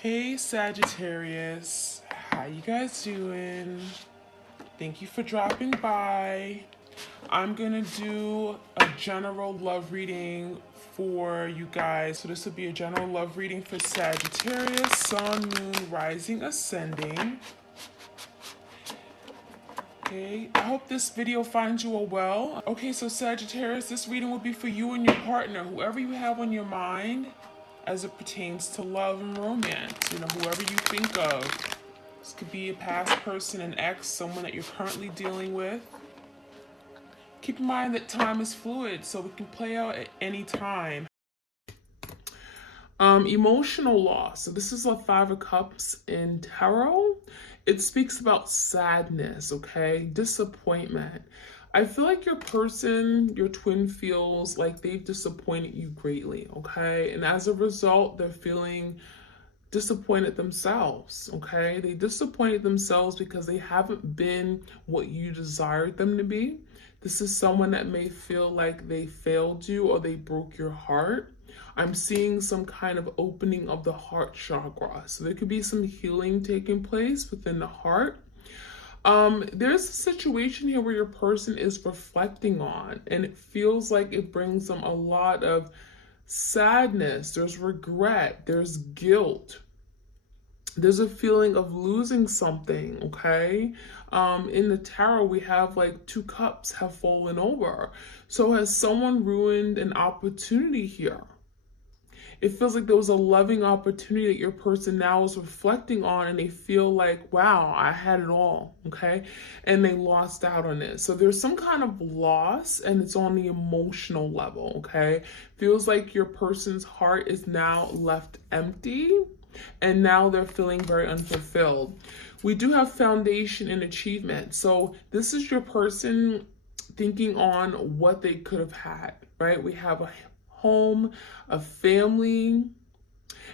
Hey Sagittarius, how you guys doing? Thank you for dropping by. I'm gonna do a general love reading for you guys. So this will be a general love reading for Sagittarius, Sun, Moon, Rising, Ascending. Okay, I hope this video finds you all well. Okay, so Sagittarius, this reading will be for you and your partner, whoever you have on your mind as it pertains to love and romance. Whoever you think of. This could be a past person, an ex, someone that you're currently dealing with. Keep in mind that time is fluid, so it can play out at any time. Emotional loss. So this is a Five of Cups in tarot. It speaks about sadness, okay? Disappointment. I feel like your person, your twin, feels like they've disappointed you greatly, okay? And as a result, they're feeling disappointed themselves, okay? They disappointed themselves because they haven't been what you desired them to be. This is someone that may feel like they failed you or they broke your heart. I'm seeing some kind of opening of the heart chakra. So there could be some healing taking place within the heart. There's a situation here where your person is reflecting on, and it feels like it brings them a lot of sadness. There's regret, there's guilt. There's a feeling of losing something, okay? In the tarot, we have like 2 cups have fallen over. So has someone ruined an opportunity here? It feels like there was a loving opportunity that your person now is reflecting on, and they feel like, wow, I had it all, okay? And they lost out on it. So there's some kind of loss, and it's on the emotional level, okay? Feels like your person's heart is now left empty, and now they're feeling very unfulfilled. We do have foundation and achievement. So this is your person thinking on what they could have had, right? We have a home, a family,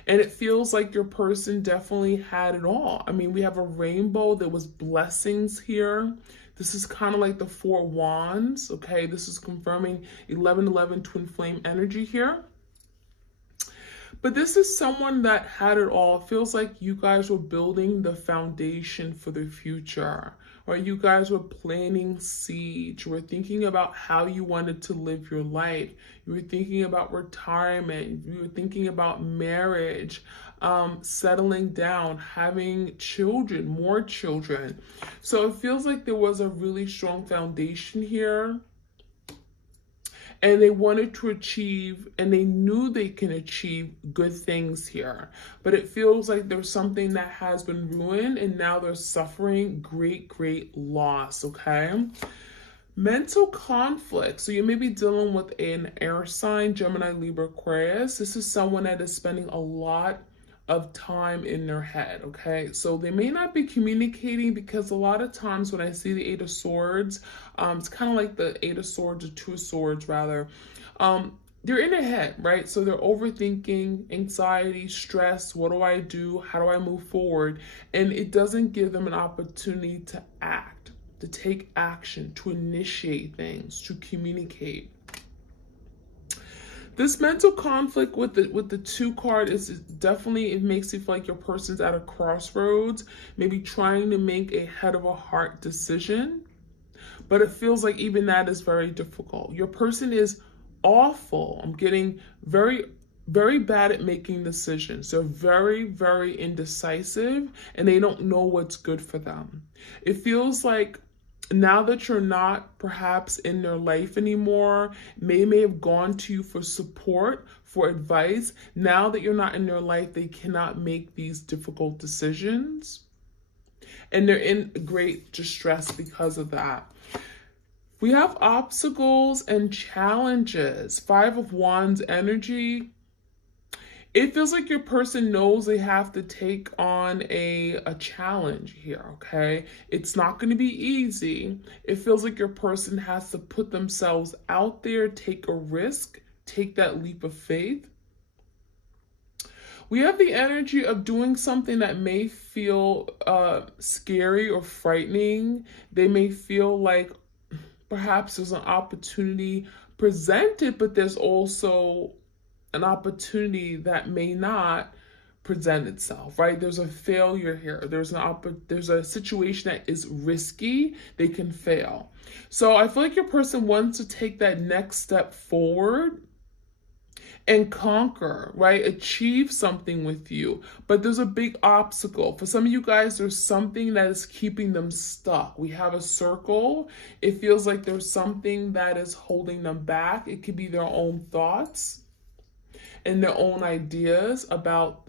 and it feels like your person definitely had it all. I mean, we have a rainbow. There was blessings here. This is kind of like the 4 wands, okay? This is confirming 1111 twin flame energy here. But this is someone that had it all. It feels like you guys were building the foundation for the future, or you guys were planting seeds. You were thinking about how you wanted to live your life. You were thinking about retirement. You were thinking about marriage, settling down, having children, more children. So it feels like there was a really strong foundation here. And they wanted to achieve, and they knew they can achieve good things here. But it feels like there's something that has been ruined, and now they're suffering great loss, okay? Mental conflict. So you may be dealing with an air sign, Gemini, Libra, Aquarius. This is someone that is spending a lot of time in their head, okay? So they may not be communicating, because a lot of times when I see the 8 of Swords, it's kind of like the 8 of Swords or 2 of Swords rather. They're in their head, right? So they're overthinking, anxiety, stress. What do I do? How do I move forward? And it doesn't give them an opportunity to act, to take action, to initiate things, to communicate. This mental conflict with the 2 card is definitely, it makes you feel like your person's at a crossroads, maybe trying to make a head of a heart decision. But it feels like even that is very difficult. Your person is awful. I'm getting very bad at making decisions. They're very indecisive, and they don't know what's good for them. It feels like now that you're not perhaps in their life anymore, they may have gone to you for support, for advice. Now that you're not in their life, they cannot make these difficult decisions. And they're in great distress because of that. We have obstacles and challenges. 5 of Wands energy. It feels like your person knows they have to take on a challenge here, okay? It's not going to be easy. It feels like your person has to put themselves out there, take a risk, take that leap of faith. We have the energy of doing something that may feel scary or frightening. They may feel like perhaps there's an opportunity presented, but there's also an opportunity that may not present itself, right? There's a failure here. There's a situation that is risky. They can fail. So I feel like your person wants to take that next step forward and conquer, right? Achieve something with you. But there's a big obstacle. For some of you guys, there's something that is keeping them stuck. We have a circle. It feels like there's something that is holding them back. It could be their own thoughts and their own ideas about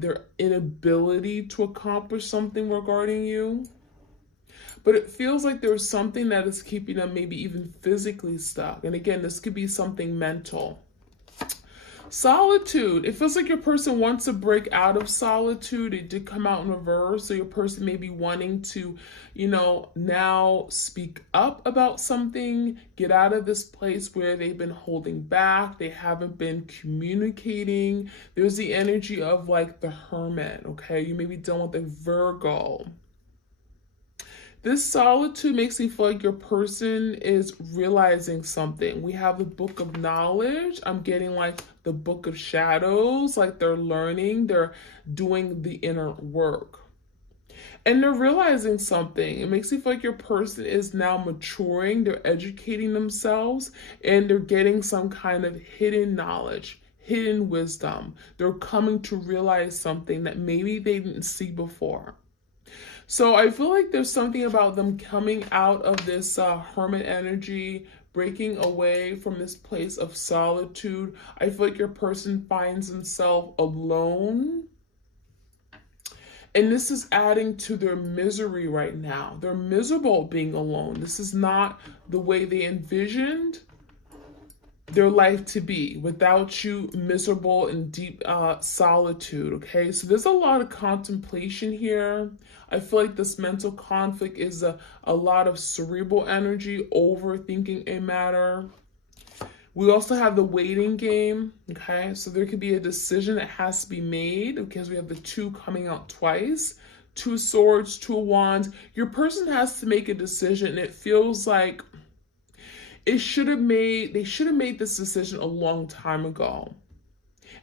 their inability to accomplish something regarding you. But it feels like there's something that is keeping them maybe even physically stuck. And again, this could be something mental. Solitude. It feels like your person wants to break out of solitude. It did come out in reverse. So your person may be wanting to, now speak up about something, get out of this place where they've been holding back. They haven't been communicating. There's the energy of like the Hermit, okay? You may be dealing with a Virgo. This solitude makes me feel like your person is realizing something. We have the Book of Knowledge. I'm getting like the Book of Shadows, like they're learning, they're doing the inner work. And they're realizing something. It makes me feel like your person is now maturing, they're educating themselves, and they're getting some kind of hidden knowledge, hidden wisdom. They're coming to realize something that maybe they didn't see before. So I feel like there's something about them coming out of this Hermit energy, breaking away from this place of solitude. I feel like your person finds himself alone. And this is adding to their misery right now. They're miserable being alone. This is not the way they envisioned their life to be, without you, miserable in deep solitude, okay? So there's a lot of contemplation here. I feel like this mental conflict is a lot of cerebral energy, overthinking a matter. We also have the waiting game, okay? So there could be a decision that has to be made because we have the 2 coming out twice. 2 swords, 2 wands. Your person has to make a decision, and it feels like they should have made this decision a long time ago.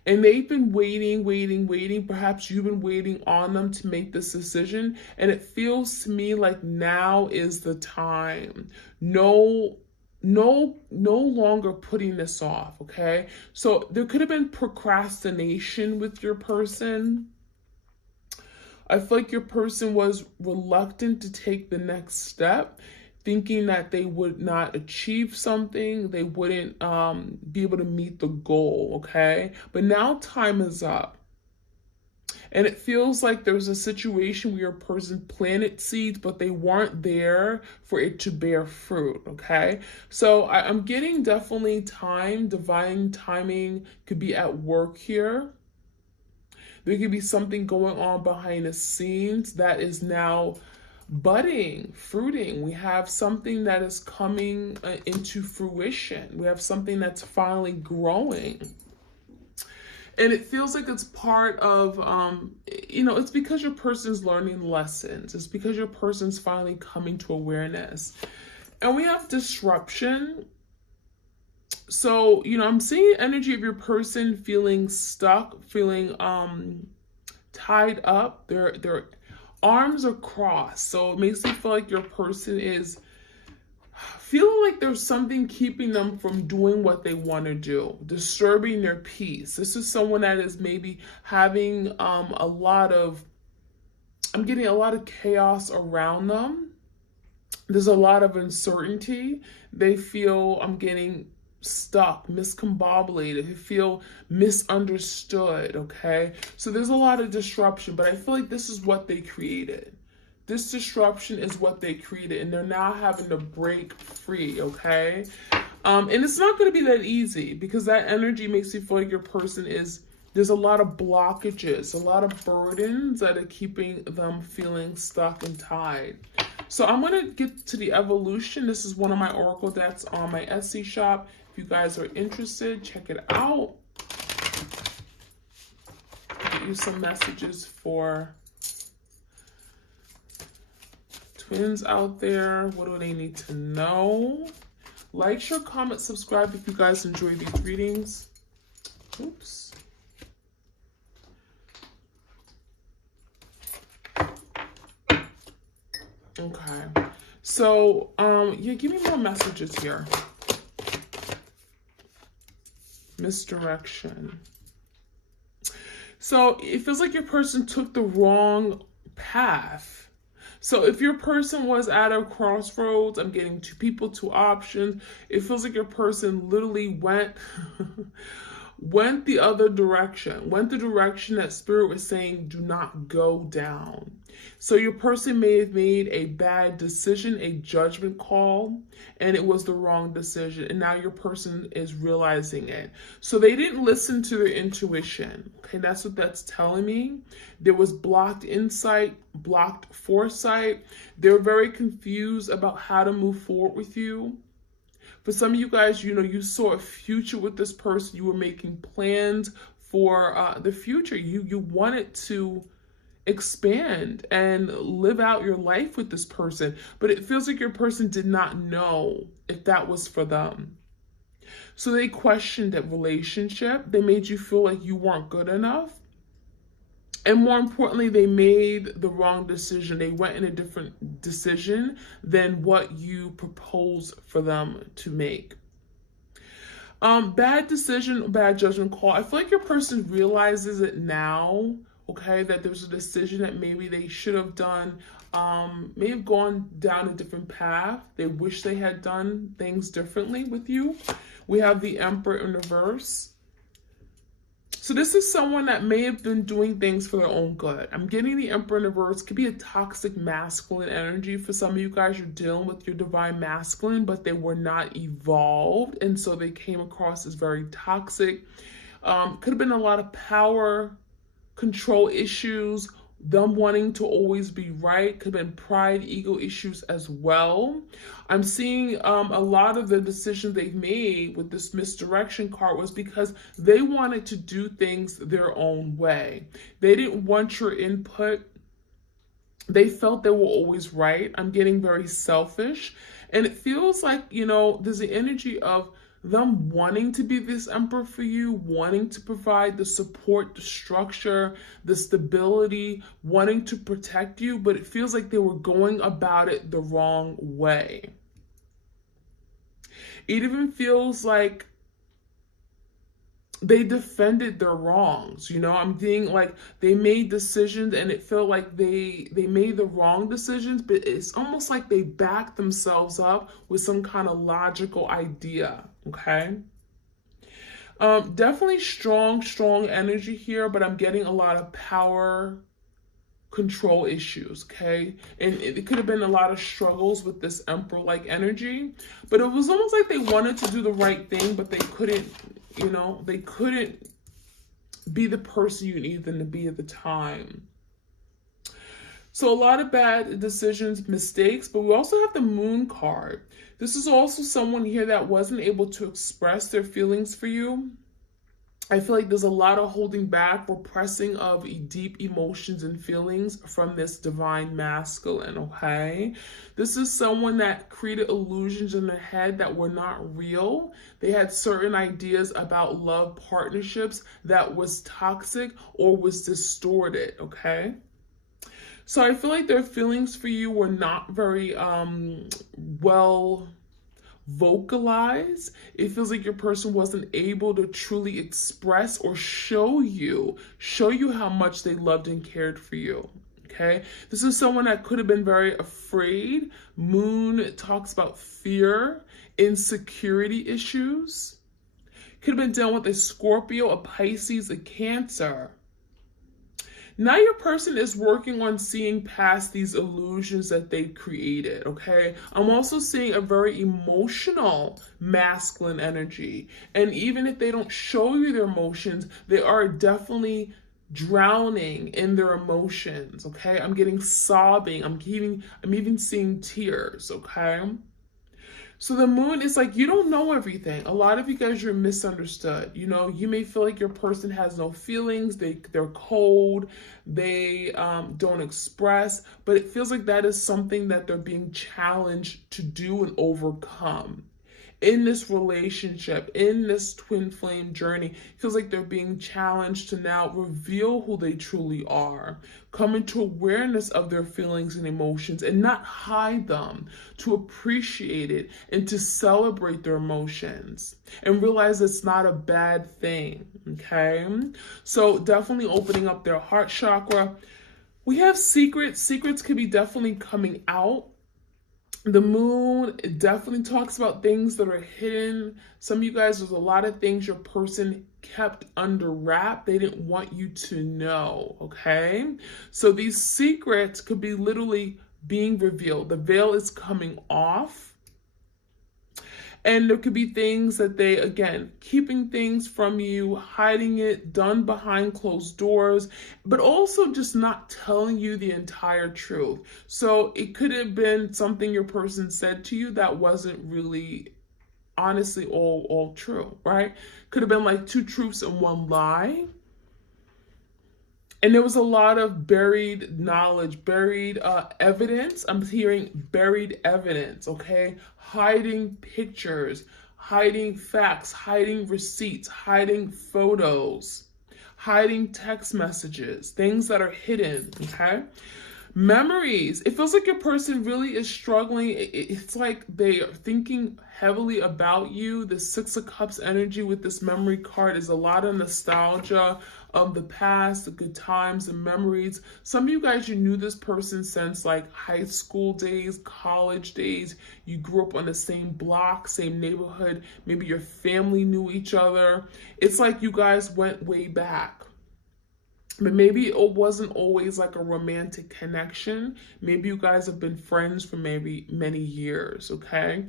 And they've been waiting. Perhaps you've been waiting on them to make this decision. And it feels to me like now is the time. No longer putting this off, okay? So there could have been procrastination with your person. I feel like your person was reluctant to take the next step, thinking that they would not achieve something, they wouldn't be able to meet the goal, okay? But now time is up. And it feels like there's a situation where your person planted seeds, but they weren't there for it to bear fruit, okay? So I'm getting definitely time, divine timing could be at work here. There could be something going on behind the scenes that is now budding, fruiting. We have something that is coming into fruition. We have something that's finally growing. And it feels like it's part of, it's because your person's learning lessons. It's because your person's finally coming to awareness. And we have disruption. So, I'm seeing energy of your person feeling stuck, feeling tied up. Their arms are crossed. So it makes me feel like your person is feeling like there's something keeping them from doing what they want to do, disturbing their peace. This is someone that is maybe having I'm getting a lot of chaos around them. There's a lot of uncertainty. They feel I'm getting stuck, miscombobulated. They feel misunderstood, okay? So there's a lot of disruption, but I feel like this is what they created. This disruption is what they created, and they're now having to break free, okay? And it's not going to be that easy because that energy makes you feel like your person there's a lot of blockages, a lot of burdens that are keeping them feeling stuck and tied. So I'm going to get to the evolution. This is one of my oracle decks on my Etsy shop. If you guys are interested, check it out. Get you some messages for twins out there. What do they need to know? Like, share, comment, subscribe if you guys enjoy these readings. Oops. Okay. So, yeah, give me more messages here. Misdirection. So it feels like your person took the wrong path. So if your person was at a crossroads, I'm getting two people, two options. It feels like your person literally went went the other direction, went the direction that spirit was saying do not go down. So your person may have made a bad decision, a judgment call, and it was the wrong decision. And now your person is realizing it. So they didn't listen to their intuition. Okay, that's what that's telling me. There was blocked insight, blocked foresight. They're very confused about how to move forward with you. For some of you guys, you know, you saw a future with this person. You were making plans for the future. You wanted to expand and live out your life with this person, but it feels like your person did not know if that was for them. So they questioned that relationship. They made you feel like you weren't good enough. And more importantly, they made the wrong decision. They went in a different decision than what you proposed for them to make. Bad decision, bad judgment call. I feel like your person realizes it now, okay, that there's a decision that maybe they should have done, may have gone down a different path. They wish they had done things differently with you. We have the Emperor in reverse. So this is someone that may have been doing things for their own good. I'm getting the Emperor in reverse. Could be a toxic masculine energy. For some of you guys, you're dealing with your divine masculine, but they were not evolved. And so they came across as very toxic. Could have been a lot of power, control issues, them wanting to always be right. Could have been pride, ego issues as well. I'm seeing a lot of the decisions they've made with this misdirection card was because they wanted to do things their own way. They didn't want your input. They felt they were always right. I'm getting very selfish. And it feels like, you know, there's the energy of them wanting to be this emperor for you, wanting to provide the support, the structure, the stability, wanting to protect you, but it feels like they were going about it the wrong way. It even feels like they defended their wrongs. You know, I'm being like they made decisions and it felt like they made the wrong decisions, but it's almost like they backed themselves up with some kind of logical idea. Okay. Definitely strong energy here, but I'm getting a lot of power control issues. Okay. And it could have been a lot of struggles with this emperor-like energy, but it was almost like they wanted to do the right thing, but they couldn't, you know, they couldn't be the person you needed them to be at the time. So a lot of bad decisions, mistakes, but we also have the Moon card. This is also someone here that wasn't able to express their feelings for you. I feel like there's a lot of holding back, repressing of deep emotions and feelings from this divine masculine, okay? This is someone that created illusions in their head that were not real. They had certain ideas about love partnerships that was toxic or was distorted, okay? So I feel like their feelings for you were not very well vocalize. It feels like your person wasn't able to truly express or show you how much they loved and cared for you. Okay, this is someone that could have been very afraid. Moon talks about fear, insecurity issues. Could have been dealing with a Scorpio, a Pisces, a Cancer. Now your person is working on seeing past these illusions that they've created, okay? I'm also seeing a very emotional masculine energy. And even if they don't show you their emotions, they are definitely drowning in their emotions, okay? I'm getting sobbing. I'm even seeing tears, okay? So the Moon is like, you don't know everything. A lot of you guys, you're misunderstood. You know, you may feel like your person has no feelings. They're cold. They don't express. But it feels like that is something that they're being challenged to do and overcome. in this relationship, in this twin flame journey. Feels like they're being challenged to now reveal who they truly are, come into awareness of their feelings and emotions and not hide them, to appreciate it and to celebrate their emotions and realize it's not a bad thing, okay? So definitely opening up their heart chakra. We have secrets. Secrets could be definitely coming out. The moon definitely talks about things that are hidden. Some of you guys, there's a lot of things your person kept under wrap. They didn't want you to know, okay? So these secrets could be literally being revealed. The veil is coming off. And there could be things that they, again, keeping things from you, hiding it, done behind closed doors, but also just not telling you the entire truth. So it could have been something your person said to you that wasn't really, honestly, all true, right? Could have been like 2 truths and 1 lie. And there was a lot of buried knowledge, buried evidence. I'm hearing buried evidence, okay? Hiding pictures, hiding facts, hiding receipts, hiding photos, hiding text messages, things that are hidden, okay? Memories. It feels like your person really is struggling. It's like they are thinking heavily about you. The 6 of Cups energy with this memory card is a lot of nostalgia of the past, the good times, the memories. Some of you guys, you knew this person since like high school days, college days. You grew up on the same block, same neighborhood. Maybe your family knew each other. It's like you guys went way back. But maybe it wasn't always like a romantic connection. Maybe you guys have been friends for maybe many years, okay?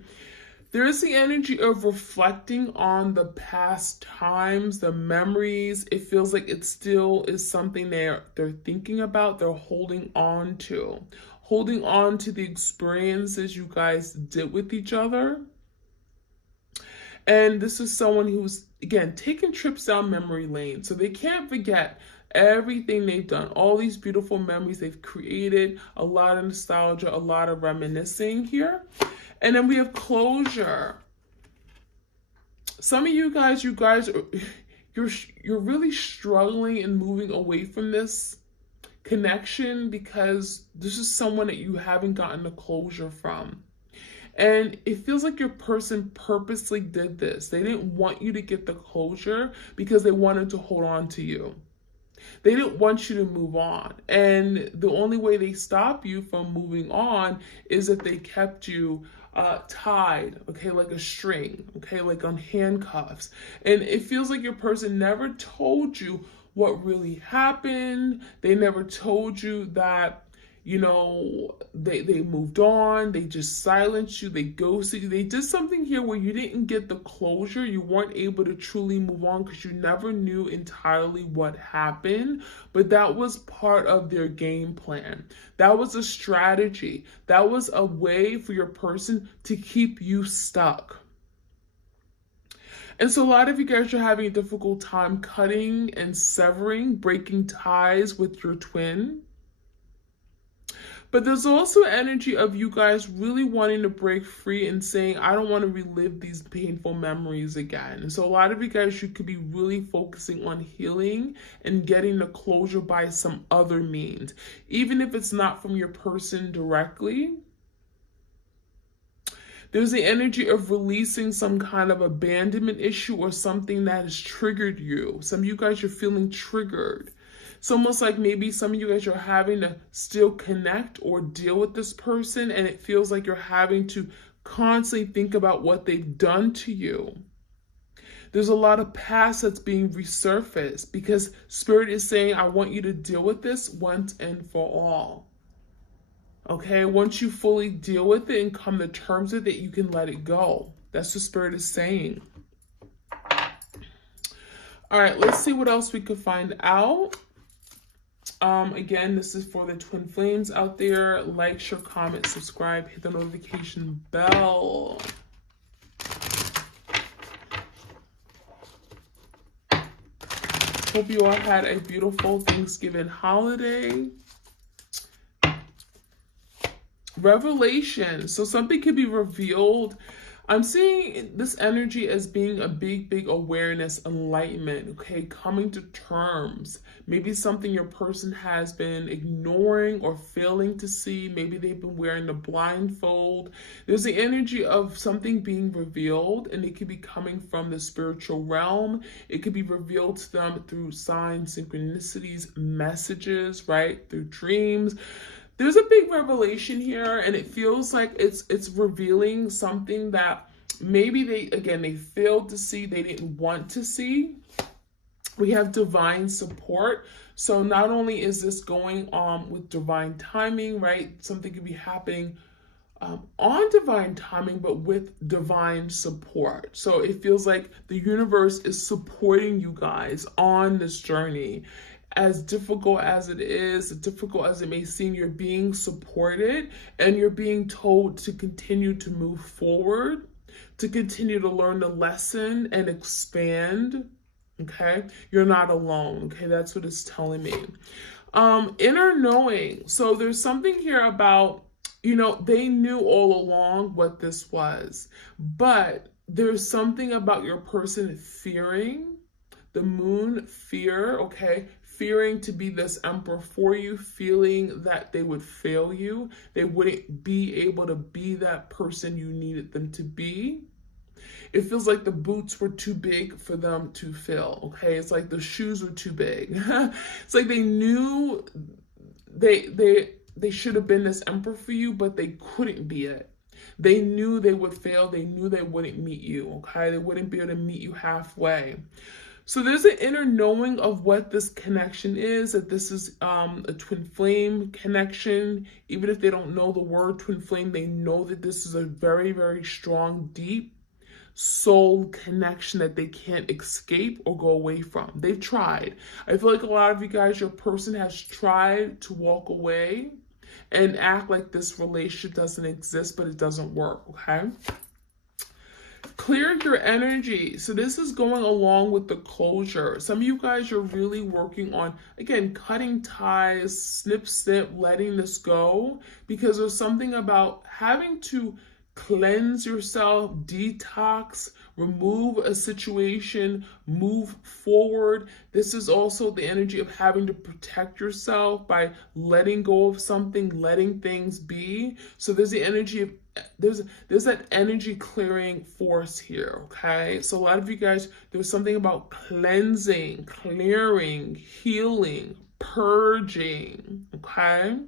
There is the energy of reflecting on the past times, the memories. It feels like it still is something they're thinking about, they're holding on to the experiences you guys did with each other. And this is someone who's, again, taking trips down memory lane. So they can't forget everything they've done, all these beautiful memories they've created, a lot of nostalgia, a lot of reminiscing here. And then we have closure. Some of you guys are, you're really struggling and moving away from this connection because this is someone that you haven't gotten the closure from. And it feels like your person purposely did this. They didn't want you to get the closure because they wanted to hold on to you. They didn't want you to move on. And the only way they stop you from moving on is if they kept you tied, okay, like a string, okay, like on handcuffs. And it feels like your person never told you what really happened. They never told you that, you know, they moved on, they just silenced you, they ghosted you. They did something here where you didn't get the closure. You weren't able to truly move on because you never knew entirely what happened. But that was part of their game plan. That was a strategy. That was a way for your person to keep you stuck. And so a lot of you guys are having a difficult time cutting and severing, breaking ties with your twin. But there's also energy of you guys really wanting to break free and saying, I don't want to relive these painful memories again. And so a lot of you guys, you could be really focusing on healing and getting the closure by some other means, even if it's not from your person directly. There's the energy of releasing some kind of abandonment issue or something that has triggered you. Some of you guys are feeling triggered. It's almost like maybe some of you guys are having to still connect or deal with this person, and it feels like you're having to constantly think about what they've done to you. There's a lot of past that's being resurfaced because Spirit is saying, I want you to deal with this once and for all. Okay, once you fully deal with it and come to terms with it, you can let it go. That's what Spirit is saying. All right, let's see what else we could find out. Again, this is for the twin flames out there. Like, share, comment, subscribe, hit the notification bell. Hope you all had a beautiful Thanksgiving holiday. Revelation. So something could be revealed. I'm seeing this energy as being a big awareness, enlightenment, okay? Coming to terms. Maybe something your person has been ignoring or failing to see. Maybe they've been wearing the blindfold. There's the energy of something being revealed, and it could be coming from the spiritual realm. It could be revealed to them through signs, synchronicities, messages, right? Through dreams. There's a big revelation here, and it feels like it's revealing something that maybe they failed to see, they didn't want to see. We have divine support. So not only is this going on with divine timing, right? Something could be happening on divine timing, but with divine support. So it feels like the universe is supporting you guys on this journey. As difficult as it is, as difficult as it may seem, you're being supported and you're being told to continue to move forward, to continue to learn the lesson and expand. Okay, you're not alone. Okay, that's what it's telling me. Inner knowing. So there's something here about, they knew all along what this was, but there's something about your person fearing the moon, fear, okay? Fearing to be this emperor for you, feeling that they would fail you. They wouldn't be able to be that person you needed them to be. It feels like the boots were too big for them to fill, okay? It's like the shoes were too big. It's like they knew they should have been this emperor for you, but they couldn't be it. They knew they would fail. They knew they wouldn't meet you, okay? They wouldn't be able to meet you halfway. So there's an inner knowing of what this connection is, that this is a twin flame connection. Even if they don't know the word twin flame, they know that this is a very strong, deep soul connection that they can't escape or go away from. They've tried. I feel like a lot of you guys, your person has tried to walk away and act like this relationship doesn't exist, but it doesn't work, okay? Clear your energy. So this is going along with the closure. Some of you guys are really working on, again, cutting ties, snip, letting this go, because there's something about having to cleanse yourself, detox, remove a situation, move forward. This is also the energy of having to protect yourself by letting go of something, letting things be. So there's the energy of there's that energy clearing force here, okay? So a lot of you guys, there's something about cleansing, clearing, healing, purging, okay?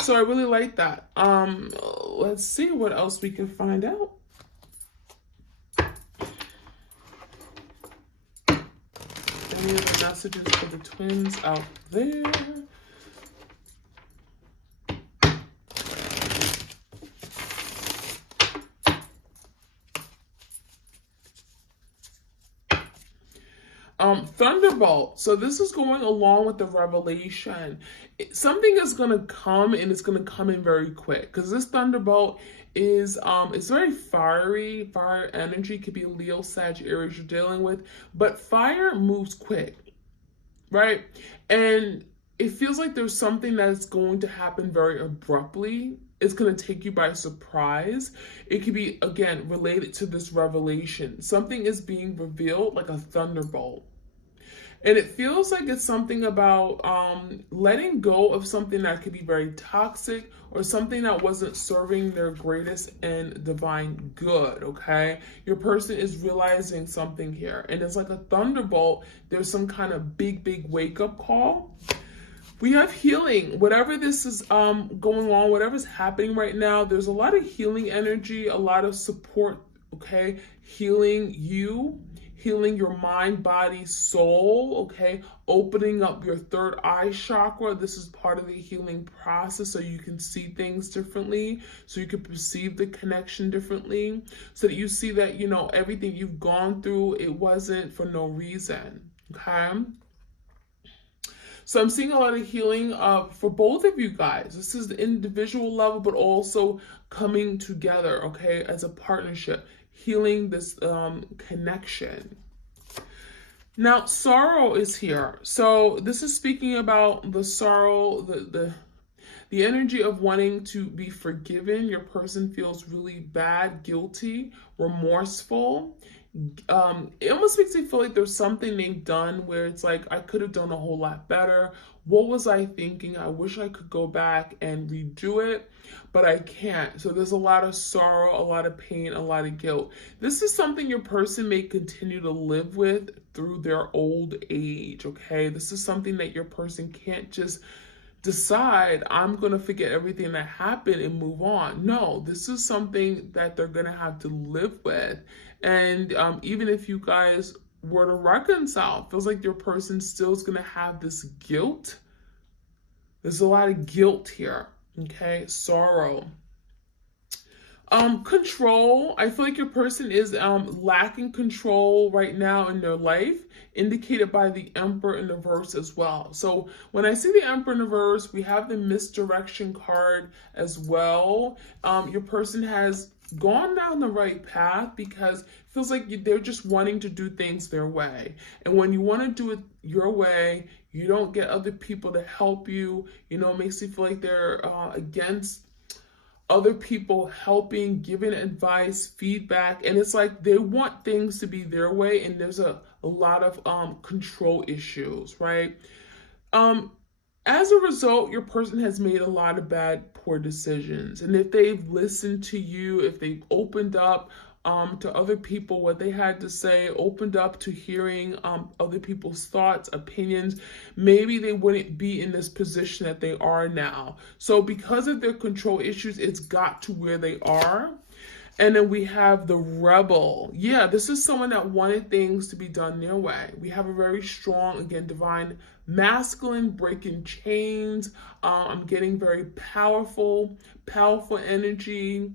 So I really like that. Let's see what else we can find out. Any of the messages for the twins out there? Thunderbolt. So this is going along with the revelation. Something is going to come, and it's going to come in very quick, because this thunderbolt is it's very fiery. Fire energy could be Leo, Sagittarius you're dealing with, but fire moves quick, right? And it feels like there's something that's going to happen very abruptly. It's going to take you by surprise. It could be, again, related to this revelation. Something is being revealed like a thunderbolt. And it feels like it's something about letting go of something that could be very toxic, or something that wasn't serving their greatest and divine good, okay? Your person is realizing something here. And it's like a thunderbolt. There's some kind of big wake-up call. We have healing. Whatever this is going on, whatever's happening right now, there's a lot of healing energy, a lot of support, okay? Healing you, healing your mind, body, soul, okay? Opening up your third eye chakra. This is part of the healing process, so you can see things differently, so you can perceive the connection differently, so that you see that, everything you've gone through, it wasn't for no reason, okay? So I'm seeing a lot of healing for both of you guys. This is the individual level, but also coming together, okay, as a partnership, healing this connection. Now, sorrow is here. So this is speaking about the sorrow, the The energy of wanting to be forgiven. Your person feels really bad, guilty, remorseful. It almost makes me feel like there's something they've done where it's like, I could have done a whole lot better. What was I thinking? I wish I could go back and redo it, but I can't. So there's a lot of sorrow, a lot of pain, a lot of guilt. This is something your person may continue to live with through their old age, okay? This is something that your person can't just decide, I'm going to forget everything that happened and move on. No, this is something that they're going to have to live with. And even if you guys were to reconcile, it feels like your person still is going to have this guilt. There's a lot of guilt here, okay? Sorrow. Control. I feel like your person is lacking control right now in their life, indicated by the Emperor in the reverse as well. So when I see the Emperor in the reverse, we have the misdirection card as well. Your person has gone down the right path because it feels like they're just wanting to do things their way. And when you want to do it your way, you don't get other people to help you. You know, it makes you feel like they're against other people helping, giving advice, feedback, and it's like they want things to be their way, and there's a lot of control issues, right? As a result, your person has made a lot of bad, poor decisions, and if they've listened to you, if they've opened up to other people what they had to say, opened up to hearing other people's thoughts, opinions, maybe they wouldn't be in this position that they are now. So because of their control issues, it's got to where they are. And then we have the rebel. Yeah, this is someone that wanted things to be done their way. We have a very strong, again, divine masculine, breaking chains. I'm getting very powerful energy.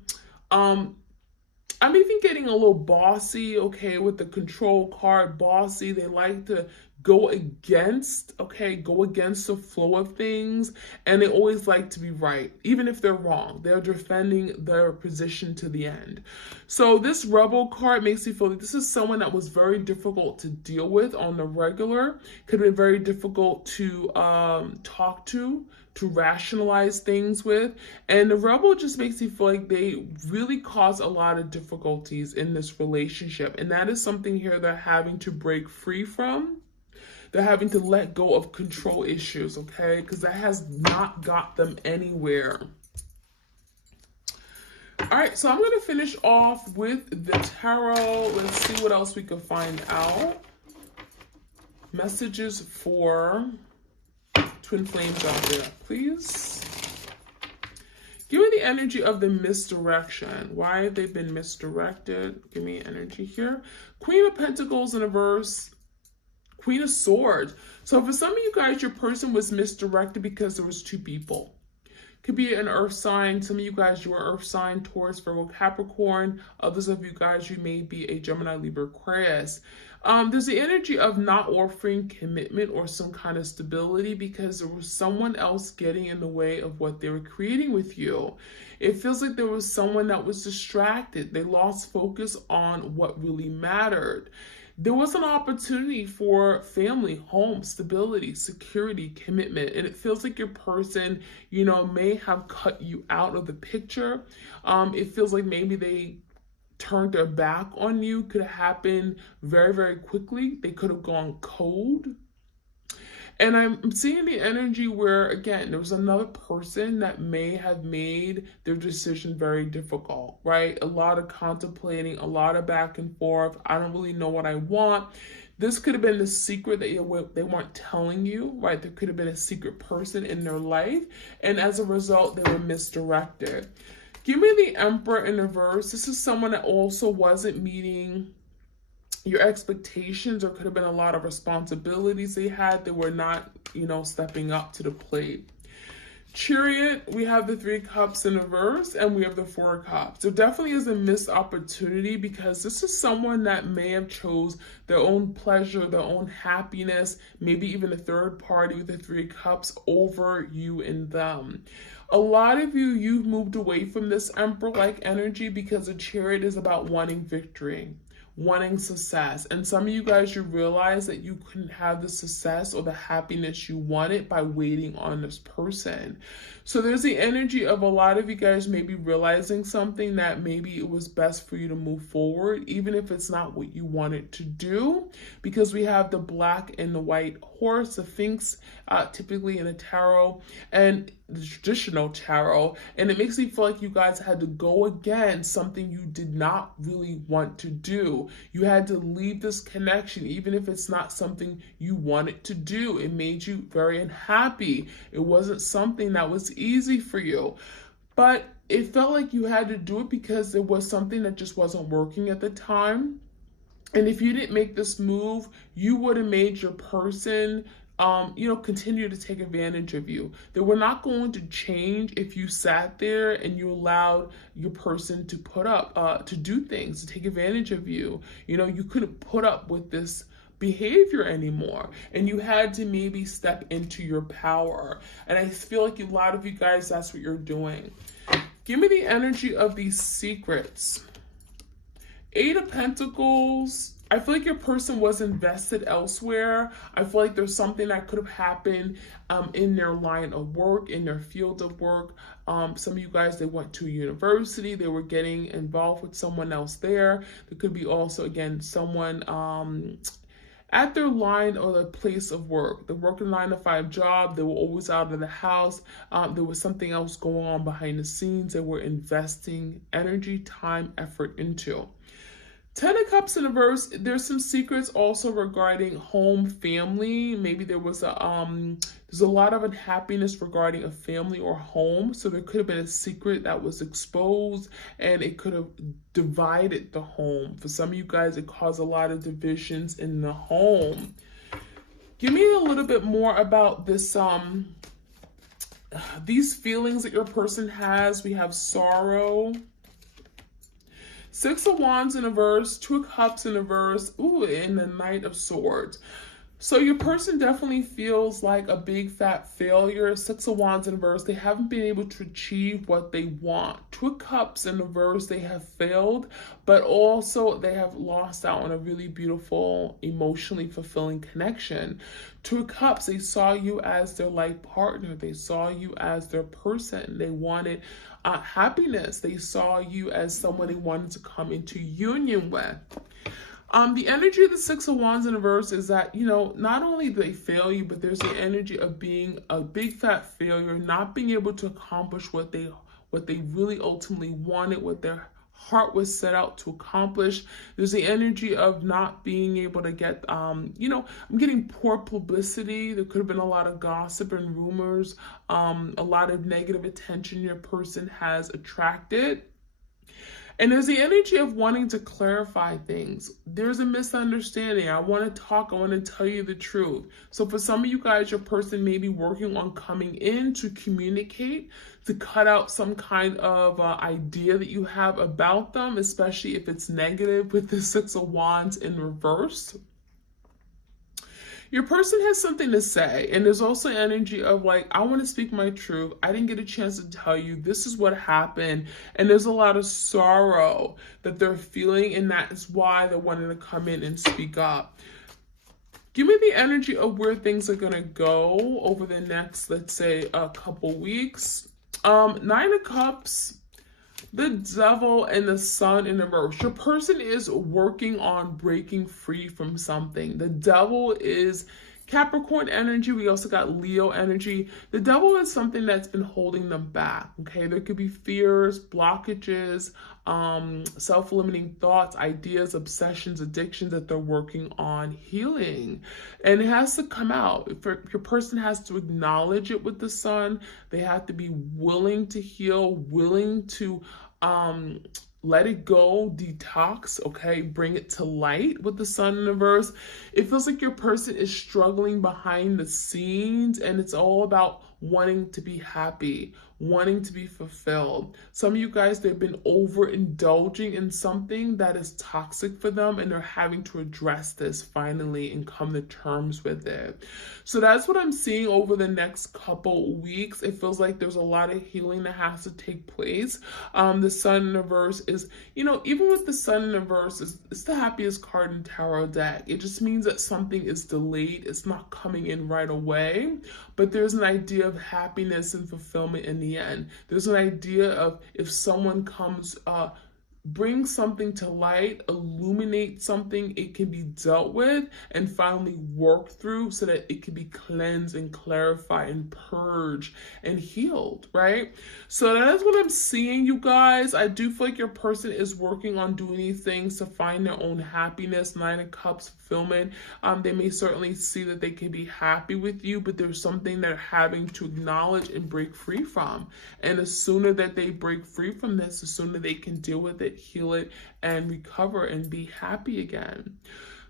I'm even getting a little bossy, okay, with the control card, bossy. They like to go against the flow of things, and they always like to be right, even if they're wrong. They're defending their position to the end. So this rebel card makes me feel like this is someone that was very difficult to deal with on the regular, could have been very difficult to talk to rationalize things with. And the rebel just makes me feel like they really cause a lot of difficulties in this relationship. And that is something here they're having to break free from. They're having to let go of control issues, okay? Because that has not got them anywhere. All right, so I'm going to finish off with the tarot. Let's see what else we can find out. Messages for twin flames out there, please. Give me the energy of the misdirection. Why have they been misdirected? Give me energy here. Queen of Pentacles in reverse. Queen of Swords. So for some of you guys, your person was misdirected because there was two people. Could be an earth sign. Some of you guys, you are earth sign, Taurus, Virgo, Capricorn. Others of you guys, you may be a Gemini, Libra, Aquarius. There's the energy of not offering commitment or some kind of stability because there was someone else getting in the way of what they were creating with you. It feels like there was someone that was distracted. They lost focus on what really mattered. There was an opportunity for family, home, stability, security, commitment, and it feels like your person, you know, may have cut you out of the picture. It feels like maybe they turned their back on you. Could have happened very, very quickly. They could have gone cold. And I'm seeing the energy where, again, there was another person that may have made their decision very difficult, right? A lot of contemplating, a lot of back and forth. I don't really know what I want. This could have been the secret that they weren't telling you, right? There could have been a secret person in their life. And as a result, they were misdirected. Give me the Emperor in reverse. This is someone that also wasn't meeting your expectations, or could have been a lot of responsibilities they had. They were not, you know, stepping up to the plate. Chariot, we have the 3 cups in reverse, and we have the 4 cups. There definitely is a missed opportunity because this is someone that may have chose their own pleasure, their own happiness, maybe even a third party with the 3 cups over you and them. A lot of you, you've moved away from this Emperor-like energy because the Chariot is about wanting victory, wanting success. And some of you guys, you realize that you couldn't have the success or the happiness you wanted by waiting on this person. So there's the energy of a lot of you guys maybe realizing something, that maybe it was best for you to move forward, even if it's not what you wanted to do, because we have the black and the white horse, the Sphinx, typically in a tarot, and the traditional tarot, and it makes me feel like you guys had to go against something you did not really want to do. You had to leave this connection, even if it's not something you wanted to do. It made you very unhappy. It wasn't something that was easy for you, but it felt like you had to do it because there was something that just wasn't working at the time. And if you didn't make this move, you would have made your person continue to take advantage of you. They were not going to change if you sat there and you allowed your person to put up, to do things, to take advantage of you. You couldn't put up with this behavior anymore, and you had to maybe step into your power. And I feel like a lot of you guys, that's what you're doing. Give me the energy of these secrets. 8 of Pentacles. I feel like your person was invested elsewhere. I feel like there's something that could have happened in their line of work, in their field of work. Some of you guys, they went to university. They were getting involved with someone else there. There could be also, again, someone at their line or the place of work. They're working a 9-to-5 job. They were always out of the house. There was something else going on behind the scenes. They were investing energy, time, effort into. 10 of Cups in reverse. There's some secrets also regarding home, family. Maybe there's a lot of unhappiness regarding a family or home. So there could have been a secret that was exposed, and it could have divided the home. For some of you guys, it caused a lot of divisions in the home. Give me a little bit more about this, these feelings that your person has. We have sorrow. 6 of Wands in reverse, 2 of Cups in reverse, and the Knight of Swords. So your person definitely feels like a big fat failure. 6 of Wands in reverse, they haven't been able to achieve what they want. 2 of Cups in reverse, they have failed, but also they have lost out on a really beautiful, emotionally fulfilling connection. 2 of Cups, they saw you as their life partner. They saw you as their person. They wanted happiness. They saw you as someone they wanted to come into union with. The energy of the 6 of Wands in reverse is that, not only do they fail you, but there's the energy of being a big fat failure, not being able to accomplish what they really ultimately wanted, what their heart was set out to accomplish. There's the energy of not being able to get, I'm getting poor publicity. There could have been a lot of gossip and rumors, a lot of negative attention your person has attracted. And there's the energy of wanting to clarify things. There's a misunderstanding. I want to talk. I want to tell you the truth. So for some of you guys, your person may be working on coming in to communicate, to cut out some kind of idea that you have about them, especially if it's negative with the 6 of Wands in reverse. Your person has something to say, and there's also energy of like, I want to speak my truth. I didn't get a chance to tell you. This is what happened. And there's a lot of sorrow that they're feeling, and that is why they're wanting to come in and speak up. Give me the energy of where things are going to go over the next, let's say, a couple weeks. 9 of Cups. The Devil and the Sun in reverse. Your person is working on breaking free from something. The Devil is Capricorn energy. We also got Leo energy. The Devil is something that's been holding them back, okay? There could be fears, blockages, self-limiting thoughts, ideas, obsessions, addictions that they're working on healing. And it has to come out. If your person has to acknowledge it with the Sun. They have to be willing to heal, willing to let it go, detox, okay? Bring it to light with the Sun in reverse. It feels like your person is struggling behind the scenes, and it's all about wanting to be happy, wanting to be fulfilled. Some of you guys, they've been overindulging in something that is toxic for them, and they're having to address this finally and come to terms with it. So that's what I'm seeing over the next couple weeks. It feels like there's a lot of healing that has to take place. The Sun in reverse is, even with the Sun in reverse, it's the happiest card in tarot deck. It just means that something is delayed. It's not coming in right away, but there's an idea of happiness and fulfillment in the end. There's an idea of if someone comes, bring something to light, illuminate something, it can be dealt with and finally worked through so that it can be cleansed and clarified and purged and healed, right? So that is what I'm seeing, you guys. I do feel like your person is working on doing these things to find their own happiness. Nine of Cups, fulfillment. They may certainly see that they can be happy with you, but there's something they're having to acknowledge and break free from. And the sooner that they break free from this, the sooner they can deal with it, heal it, and recover and be happy again.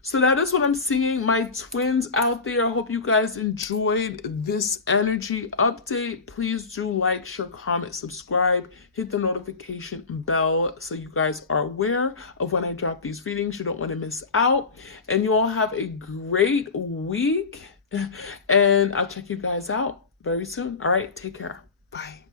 So that is what I'm seeing, my twins out there. I hope you guys enjoyed this energy update. Please do like, share, comment, subscribe, hit the notification bell so you guys are aware of when I drop these readings. You don't want to miss out. And you all have a great week. And I'll check you guys out very soon. All right, take care. Bye.